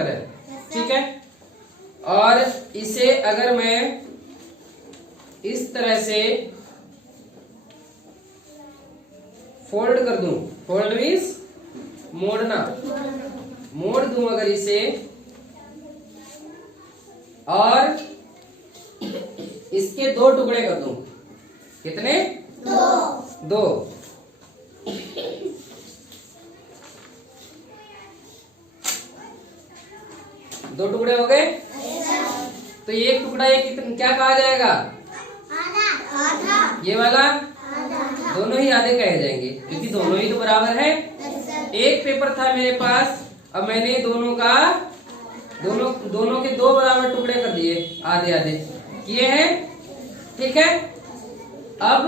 पर है, ठीक है। और इसे अगर मैं इस तरह से फोल्ड कर दूं, फोल्ड मीन्स मोड़ना, मोड़ दूं अगर इसे, और इसके दो टुकड़े कर दूं, कितने? दो। दो टुकड़े हो गए। तो ये एक टुकड़ा ये कितना क्या कहा जाएगा? आधा। ये वाला दोनों ही आधे कहे जाएंगे क्योंकि दोनों ही तो बराबर है। एक पेपर था मेरे पास, अब मैंने दोनों के दो बराबर टुकड़े कर दिए, आधे आधे किए हैं, ठीक है। अब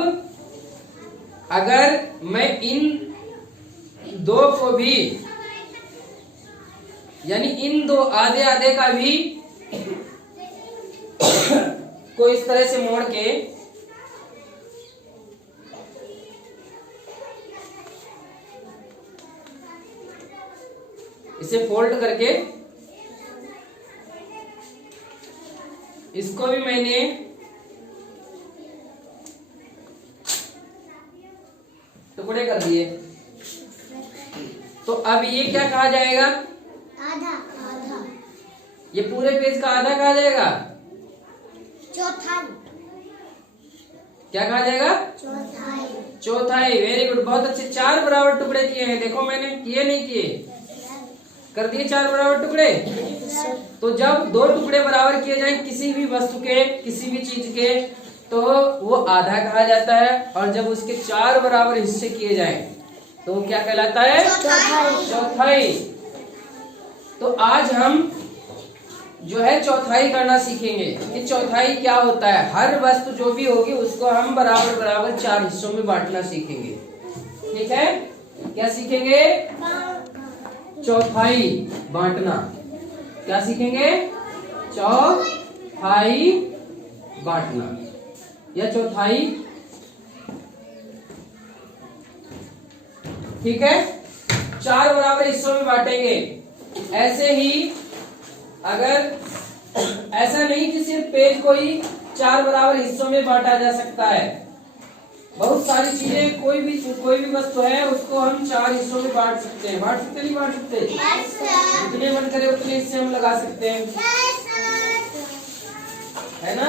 अगर मैं इन दो को भी, यानी इन दो आधे आधे का भी को इस तरह से मोड़ के इसे फोल्ड करके इसको भी मैंने टुकड़े कर दिए, तो अब ये क्या कहा जाएगा? आधा। ये पूरे पेज का आधा कहा जाएगा? चौथाई। क्या कहा जाएगा? चौथाई। वेरी गुड, बहुत अच्छे। 4 बराबर टुकड़े किए हैं, देखो मैंने किए नहीं किए, कर दिए 4 बराबर टुकड़े। तो जब दो टुकड़े बराबर किए जाए किसी भी वस्तु के, किसी भी चीज के, तो वो आधा कहा जाता है, और जब उसके 4 बराबर हिस्से किए जाएं तो वो क्या कहलाता है? चौथाई। तो आज हम जो है चौथाई करना सीखेंगे कि चौथाई क्या होता है। हर वस्तु जो भी होगी उसको हम बराबर बराबर 4 हिस्सों में बांटना सीखेंगे, ठीक है। क्या सीखेंगे? चौथाई बांटना। क्या सीखेंगे? चौथाई बांटना या चौथाई, ठीक है। 4 बराबर हिस्सों में बांटेंगे। ऐसे ही अगर ऐसा नहीं कि सिर्फ पेज को ही 4 बराबर हिस्सों में बांटा जा सकता है, बहुत सारी चीजें, कोई भी वस्तु है उसको हम 4 हिस्सों में बांट सकते हैं। बांट सकते नहीं बांट सकते? जितने मन करे उतने हिस्से हम लगा सकते हैं, है ना।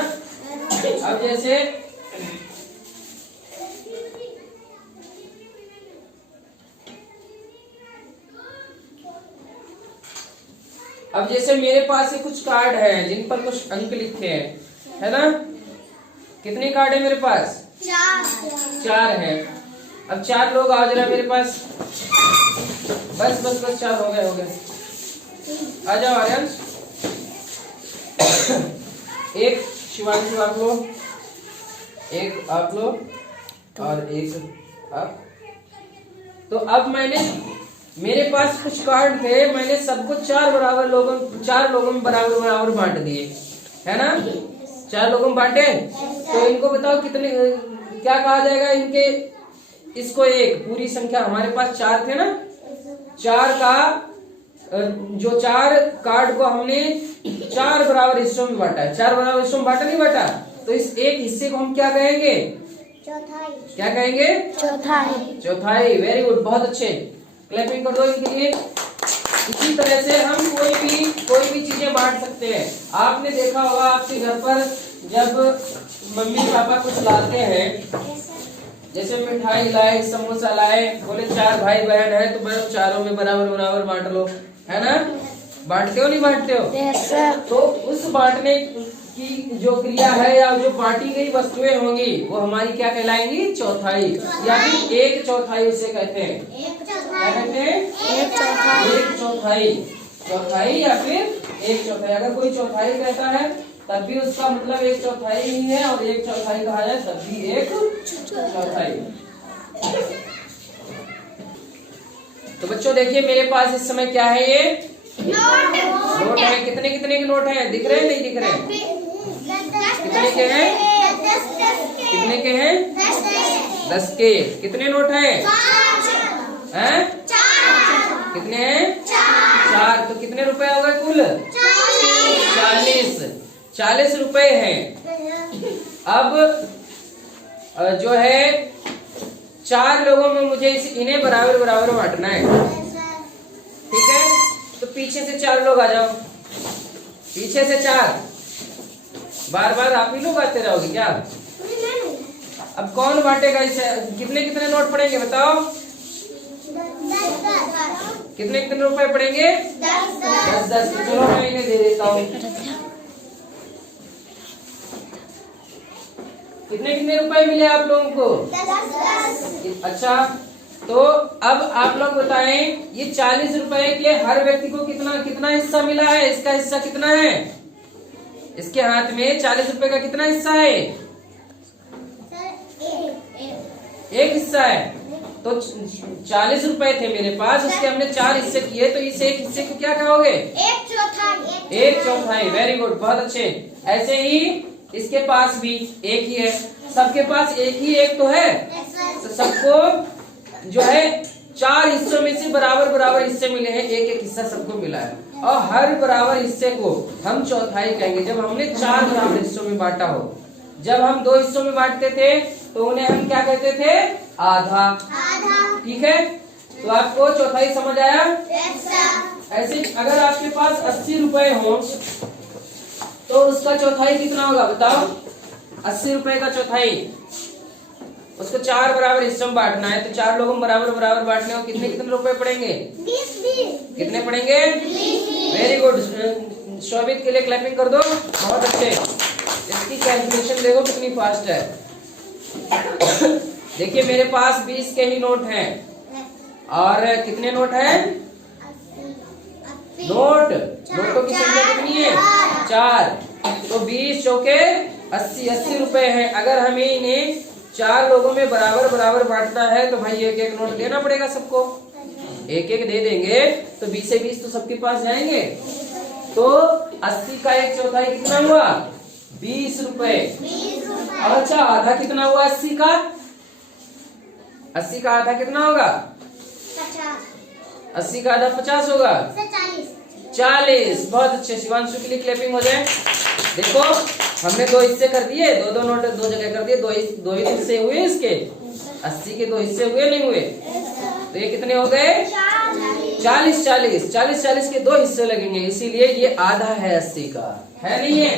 अब जैसे मेरे पास ये कुछ कार्ड है जिन पर कुछ अंक लिखे हैं, है ना। कितने कार्ड है मेरे पास? 4 है। अब 4 लोग आओ जरा मेरे पास। बस 4 हो गए। आ जाओ आर्यन। एक शिवांशु आप लो, एक आप लो, और एक आप। तो अब मेरे पास कुछ कार्ड थे, मैंने सबको 4 लोगों में बराबर बांट दिए, है ना। 4 लोगों में बांटे। तो इनको बताओ कितने, क्या कहा जाएगा इनके? इसको एक पूरी संख्या, हमारे पास 4 थे ना, 4 का जो 4 कार्ड को हमने 4 बराबर हिस्सों में बांटा है। 4 बराबर हिस्सों में बांटा नहीं बांटा, तो इस एक हिस्से को हम क्या कहेंगे? चौथाई। क्या कहेंगे? चौथाई। वेरी गुड, बहुत अच्छे। क्लैपिंग कर दो इनके लिए। इसी तरह से हम कोई भी चीजें बांट सकते हैं। आपने देखा होगा आपके घर पर जब मम्मी पापा कुछ लाते हैं, जैसे मिठाई लाए, समोसा लाए, बोले 4 भाई बहन है तो चारों में बराबर बांट लो, है ना। बांटते हो नहीं बांटते हो? तो उस बांटने की जो क्रिया है या जो बांटी गई वस्तुएं होंगी वो हमारी क्या कहलाएंगी? चौथाई, या फिर 1/4 उसे कहते हैं। क्या कहते हैं? 1/4। चौथाई या फिर 1/4। अगर कोई चौथाई कहता है तब भी उसका मतलब 1/4 ही है, और 1/4 कहा जाए तब भी 1/4। तो बच्चों देखिए मेरे पास इस समय क्या है? ये नोट है। कितने के नोट है? दिख रहे हैं नहीं दिख रहे? कितने के हैं? कितने के हैं? 10 के। कितने नोट है? हैं? कितने हैं? 4, तो कितने रुपए हो गए कुल? 40 रुपए हैं। अब जो है 4 लोगों में मुझे इन्हें बराबर बराबर बांटना है, ठीक है। तो पीछे से 4 लोग आ जाओ, पीछे से 4। बार बार आप ही लोग आते रहोगे क्या? अब कौन बांटेगा इसे? कितने कितने नोट पड़ेंगे बताओ? 10। कितने कितने रुपए पड़ेंगे? 10। चलो मैं इन्हें दे देता हूँ। कितने कितने रुपए मिले आप लोगों को? 10। अच्छा, तो अब आप लोग बताएं, ये 40 रुपए के हर व्यक्ति को कितना कितना हिस्सा मिला है? इसका हिस्सा कितना है? इसके हाथ में 40 रुपए का कितना हिस्सा है? एक हिस्सा है। तो 40 रुपए थे मेरे पास, उसके हमने 4 हिस्से किए, तो इस एक हिस्से को क्या कहोगे? 1/4। वेरी गुड, बहुत अच्छे। ऐसे ही इसके पास भी एक ही है, सबके पास एक ही एक तो है, तो सबको जो है 4 हिस्सों में से बराबर बराबर हिस्से मिले हैं, एक एक हिस्सा सबको मिला है। और हर बराबर हिस्से को हम चौथाई कहेंगे जब हमने 4 बराबर हिस्सों में बांटा हो। जब हम 2 हिस्सों में बांटते थे तो उन्हें हम क्या कहते थे? आधा। ठीक है, तो आपको चौथाई समझ आया? ऐसे अगर आपके पास 80 रुपए हो तो उसका चौथाई कितना होगा बताओ? 80 रुपए का चौथाई, उसको 4 बराबर हिस्सों में बांटना है, तो 4 लोगों में बराबर बराबर बांटने को कितने कितने रुपए पड़ेंगे? 20। कितने पड़ेंगे? वेरी गुड, शोभित के लिए क्लैपिंग कर दो, बहुत अच्छे। इसकी कैलकुलेशन देखो कितनी फास्ट है। देखिए मेरे पास 20 के ही नोट हैं, और कितने नोट हैं? नोटों की संख्या कितनी है? 4। तो 20 चौके 80 रुपए हैं। अगर हमें इन्हें 4 लोगों में बराबर बराबर बांटना है तो भाई एक एक नोट देना पड़ेगा सबको, एक एक दे देंगे तो 20 से 20 तो सबके पास जाएंगे। तो 80 का 1/4 कितना हुआ? 20 रुपए। और अच्छा, आधा कितना हुआ 80 का? 80 का आधा कितना होगा? 80 का आधा 50 होगा। 40। बहुत अच्छे, शिवांशु के लिए क्लैपिंग हो जाए। देखो हमने 2 हिस्से कर दिए, 2 नोट 2 जगह कर दिए, 2 ही हिस्से हुए इसके। 80 के 2 हिस्से हुए नहीं हुए? तो ये कितने हो गए? 40 के 2 हिस्से लगेंगे, इसीलिए ये आधा है 80 का, है नहीं है?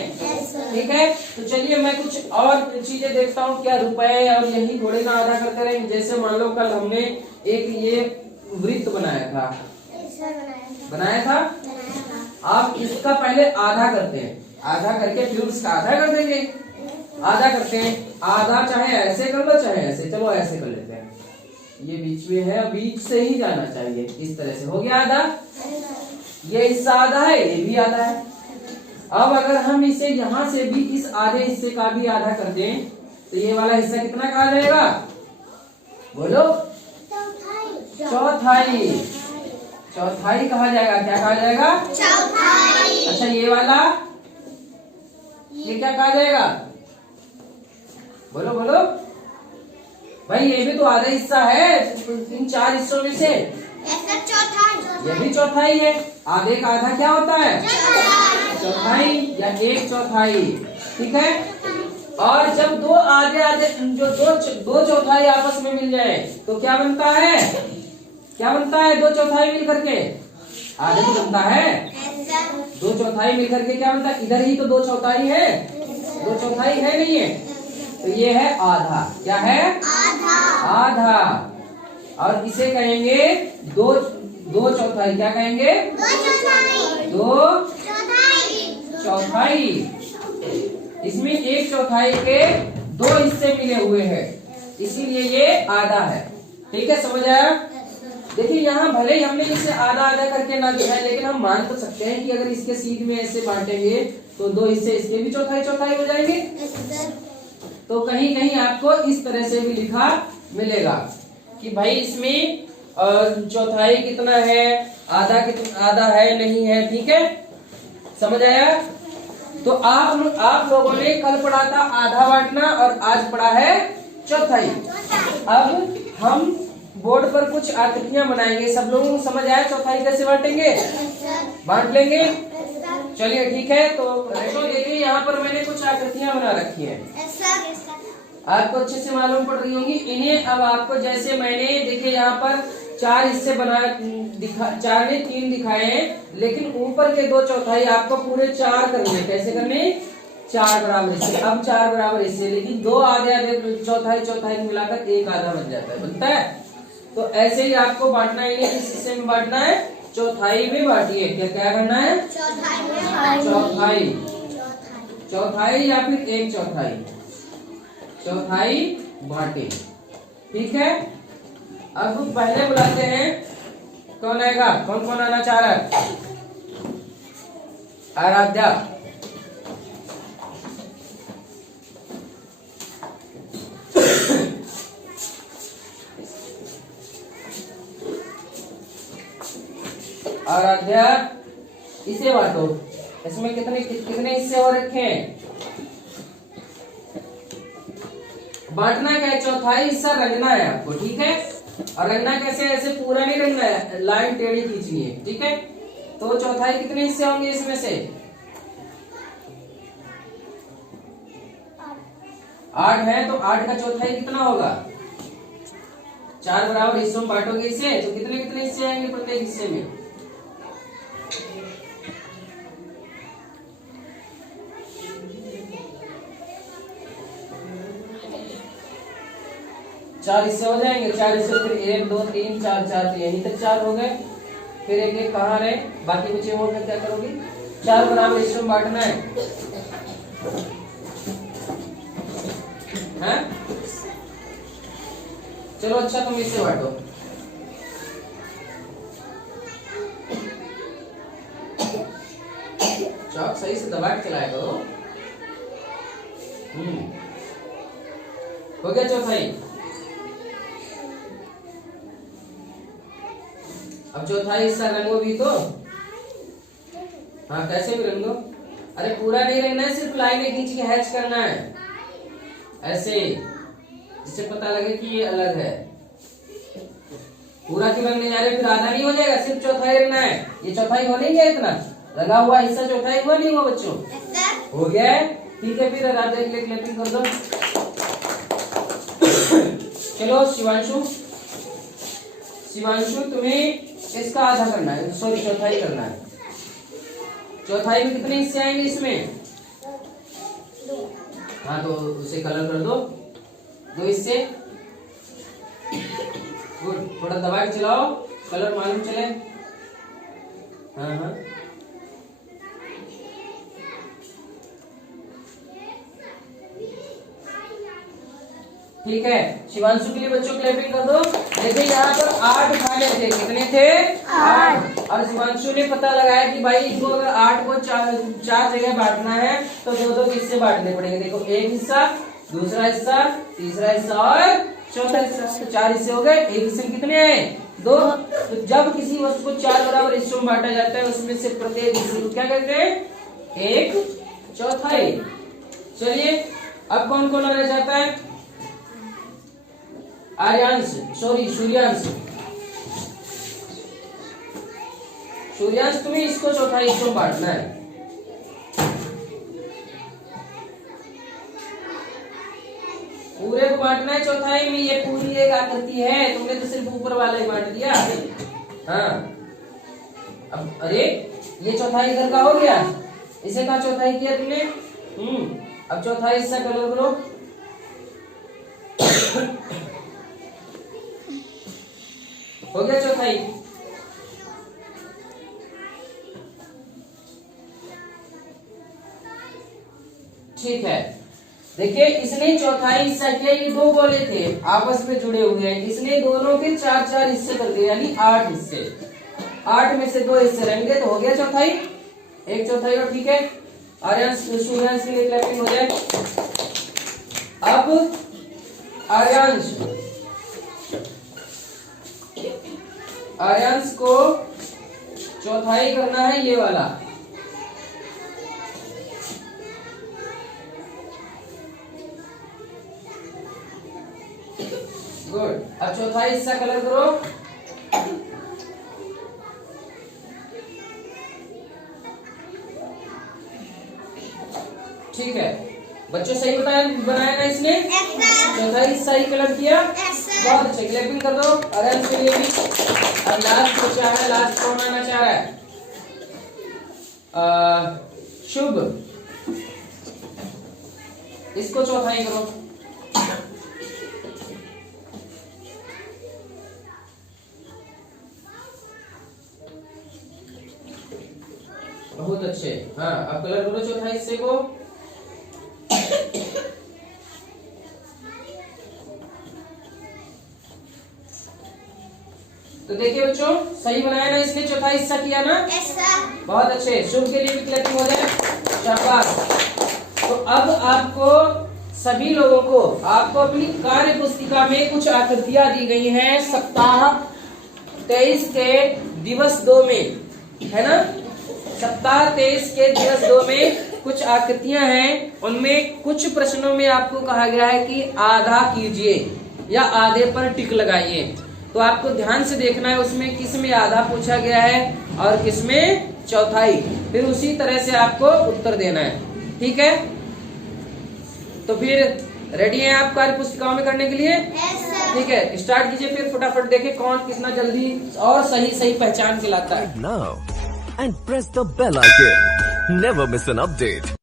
ठीक है, तो चलिए मैं कुछ और चीजें देखता हूँ क्या रुपए और यही थोड़े ना आधा करते रहेंगे। जैसे मान लो कल हमने एक ये वृत्त बनाया था, आप इसका पहले आधा करते हैं, आधा करके फिर उसका आधा कर देंगे। आधा करते हैं, आधा चाहे ऐसे कर लो चाहे ऐसे, चलो ऐसे कर लेते हैं। ये बीच में है, बीच से ही जाना चाहिए, इस तरह से हो गया आधा। ये हिस्सा आधा है, ये भी आधा है। अब अगर हम इसे यहाँ से भी इस आधे हिस्से का भी आधा कर दें तो ये वाला हिस्सा कितना कहा जाएगा? बोलो। चौथाई कहा जाएगा। क्या कहा जाएगा? चौथाई। अच्छा, ये वाला ये क्या कहा जाएगा? बोलो बोलो भाई, ये भी तो आधा हिस्सा है इन 4 हिस्सों में से। ये भी चौथाई है। आधे का आधा क्या होता है? चौथाई या 1/4। ठीक है, और जब 2 आधे जो 2 चौथाई आपस में मिल जाए तो क्या बनता है? क्या बनता है 2 चौथाई मिल करके? आधे तो बनता है। 2 चौथाई मिल करके क्या बनता है? इधर ही तो 2 चौथाई है, 2 चौथाई है नहीं है? तो ये है आधा। क्या है? आधा। और इसे कहेंगे 2 चौथाई। क्या कहेंगे? 2 चौथाई। इसमें 1/4 के 2 हिस्से मिले हुए हैं, इसीलिए ये आधा है। ठीक है, समझ आया? देखिए यहाँ भले ही हमने इसे आधा आधा करके ना दिया है, लेकिन हम मान तो सकते हैं कि अगर इसके सीध में ऐसे बांटेंगे तो 2 हिस्से इसके भी चौथाई हो जाएंगे। तो कहीं कहीं आपको इस तरह से भी लिखा मिलेगा कि भाई इसमें चौथाई कितना है, आधा है नहीं है। ठीक है, समझ आया? तो आप लोगों ने कल पढ़ा था आधा बांटना और आज पढ़ा है चौथाई। अब हम बोर्ड पर कुछ आकृतियां बनाएंगे। सब लोगों को समझ आया चौथाई कैसे बांटेंगे? बांट लेंगे। चलिए ठीक है। तो देखिए यहाँ पर मैंने कुछ आकृतियां बना रखी हैं, आपको अच्छे से मालूम पड़ रही होंगी। इन्हें अब आपको जैसे मैंने देखिए यहाँ पर 4 हिस्से बनाए, 4 ने 3 दिखाए हैं, लेकिन ऊपर के 2 चौथाई आपको पूरे 4 करने। कैसे करने? 4 बराबर हिस्से। अब 4 बराबर हिस्से, लेकिन 2 आधे आधे चौथाई मिलाकर 1 आधा बन जाता है, बनता है। तो ऐसे ही आपको बांटना है। इन्हें किस हिस्से में बांटना है? चौथाई में बांटिए। क्या क्या करना है? चौथाई या फिर 1 चौथाई। चौथाई बांटे, ठीक है। अब पहले बुलाते हैं, कौन आएगा? कौन कौन आना चाह रहा है? आराध्या। आराध्या, इसे बांटो। इसमें कितने कितने हिस्से हो रखे हैं? बांटना क्या है? चौथाई हिस्सा रंगना है आपको, ठीक है। और रंगना कैसे? ऐसे पूरा नहीं रंगना है, लाइन टेढ़ी खींचनी है, ठीक है। तो चौथाई कितने हिस्से होंगे इसमें से? 8 है, तो 8 का चौथाई कितना होगा? 4 बराबर हिस्सों में बांटोगे इसे, तो कितने कितने हिस्से आएंगे प्रत्येक हिस्से में? 4 हिस्से हो जाएंगे। 4 हिस्से, फिर 1 2 3 4 4, तो यहीं तक 4 हो गए। फिर एक एक कहाँ रहे? बाकी बचे हुए क्या करोगी? 4 बराबर हिस्सों में बांटना है, हैं? चलो अच्छा, तुम इससे बांटो। चौक सही से दबा के चलाया करो। हो गया चौथाई। अब चौथाई हिस्सा रंगो भी तो। हाँ, कैसे भी रंगो। अरे पूरा नहीं रंगना है, सिर्फ लाइनें खींच के हैच करना है ऐसे, जिससे पता लगे कि ये अलग है। पूरा क्यों रंगने जा रहे? फिर आधा नहीं हो जाएगा, सिर्फ चौथाई रंगना है। ये चौथाई हो नहीं गया? इतना लगा हुआ हिस्सा चौथाई हुआ नहीं हुआ बच्चों? हो गया है, ठीक है। फिर राधा के लिए क्लैपिंग कर दो। चलो शिवांशु तुम्हें इसका आधा करना है, सॉरी चौथाई करना है। चौथाई में कितने हिस्से आएंगे इसमें? 2। हाँ, तो उसे कलर कर दो, 2 हिस्से। गुड, थोड़ा दबा के चलाओ, कलर मालूम चले। हाँ हाँ, ठीक है। शिवांशु के लिए बच्चों क्लैपिंग कर दो। देखिए यहाँ पर 8 खाने थे, कितने थे? 8। और शिवांशु ने पता लगाया कि भाई इसको अगर 8 को 4 जगह बांटना है तो 2 हिस्से बांटने पड़ेंगे। देखो, 1 हिस्सा, दूसरा हिस्सा, तीसरा हिस्सा और चौथा हिस्सा, तो 4 हिस्से हो गए। 1 हिस्से कितने आए? 2। तो जब किसी वस्तु को 4 बराबर हिस्सों में बांटा जाता है, उसमें से प्रत्येक हिस्से को क्या कहते हैं? 1 चौथाई। चलिए, अब कौन कौन आना चाहता है? आर्यांश, सॉरी सूर्यांश। सूर्यांश, तुम्हें इसको चौथाई हिस्सों में बांटना है। पूरे को बांटना है चौथाई में। ये पूरी एक आकृति है, तुमने तो सिर्फ ऊपर वाला ही बांट दिया। हाँ, अब अरे ये चौथाई इधर का हो गया, इसे कहा चौथाई किया तुमने। अब चौथाई हिस्सा कलर करो। हो गया चौथाई। ठीक है, देखिए इसने चौथाई हिस्सा किया। ये 2 गोले थे, आपस में जुड़े हुए हैं। इसने दोनों के 4-4 हिस्से कर दिए, यानी 8 हिस्से। 8 में से 2 हिस्से रहेंगे, तो हो गया चौथाई। 1 चौथाई और, ठीक है। आर्यांश सूर्यांश के लिए क्लैपिंग हो जाए। अब आर्यांश को चौथाई करना है ये वाला। गुड। अब चौथा हिस्सा कलर करो। ठीक है बच्चों, सही बनाया ना इसने? चौथा हिस्सा ही कलर किया, बहुत अच्छे। क्लैपिंग कर दो अरेंज के लिए भी। अब लास्ट बचा है, लास्ट कौन आना चाह रहा है? शुभ, इसको चौथाई करो। बहुत अच्छे। हाँ अब कलर करो चौथा हिस्से को। तो देखिए बच्चों, सही बनाया ना इसने? चौथा हिस्सा किया ना? बहुत अच्छे। शुभ के लिए भी क्लैपिंग हो जाए, शाबाश। तो अब आपको सभी लोगों को आपको अपनी कार्य पुस्तिका में कुछ आकृतियां दी गई हैं सप्ताह 23 के दिवस 2 में, है ना? सप्ताह 23 के दिवस 2 में कुछ आकृतियां हैं। उनमें कुछ प्रश्नों में आपको कहा गया है कि आधा कीजिए या आधे पर टिक लगाइए। तो आपको ध्यान से देखना है उसमें किस में आधा पूछा गया है और किस में चौथाई, फिर उसी तरह से आपको उत्तर देना है। ठीक है, तो फिर रेडी हैं आप कार्य पुस्तिकाओं में करने के लिए? ठीक है, स्टार्ट कीजिए फिर फटाफट। देखें कौन कितना जल्दी और सही पहचान के लाता है। Now and press the bell icon. Never miss an update.